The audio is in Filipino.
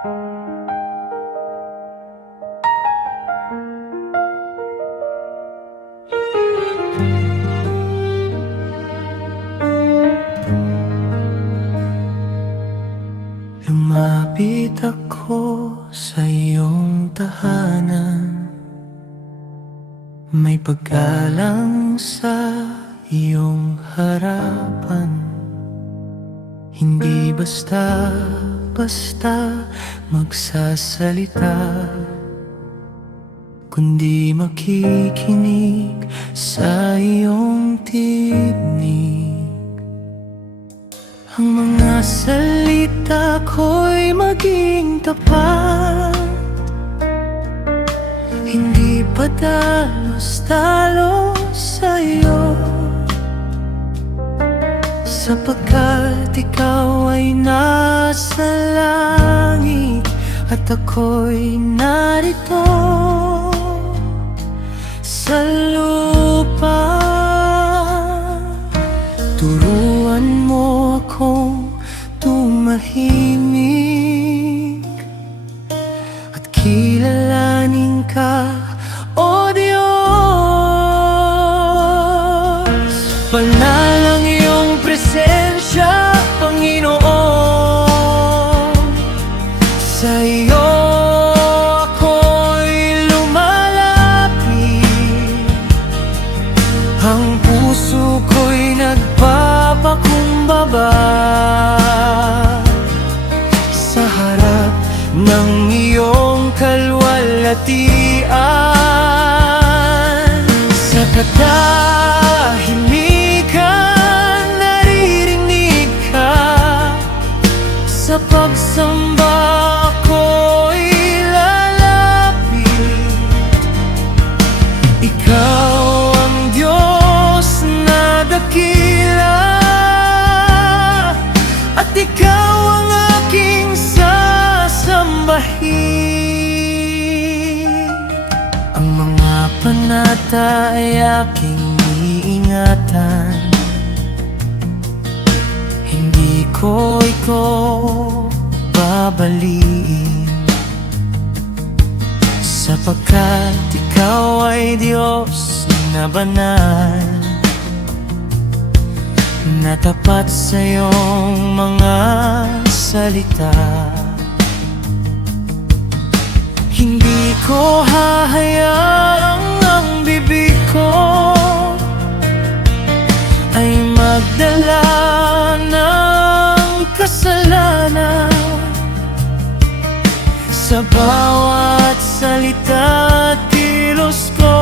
Lumapit ako sa iyong tahanan, may paggalang sa iyong harapan. Hindi basta-basta magsasalita, kundi makikinig sa iyong tinig. Ang mga salita ko'y maging tapat, hindi padalos-dalos sa'yo, sapagkat ikaw ay nasa langit at ako'y narito sa lupa. Turuan mo akong tumahimik at kilalanin ka, O Diyos. Banal ang iyong presensya, Panginoon. Sa iyo ako'y lumalapit, ang puso ko'y nagpapakumbaba sa harap ng iyong kalwalhatian. Sa katahimikan naririnig ka, sa pagsamba ako'y lalapit. Ikaw ang Diyos na dakila, at ikaw ang aking sasambahin. Ang mga panata ay aking iingatan, hindi ko ito babaliin, sapagkat ikaw ay Diyos na banal, na tapat sa iyong mga salita. Hindi ko hahayaang ang bibig ko ay magdala ng kasalanan. Sa bawat salita at kilos ko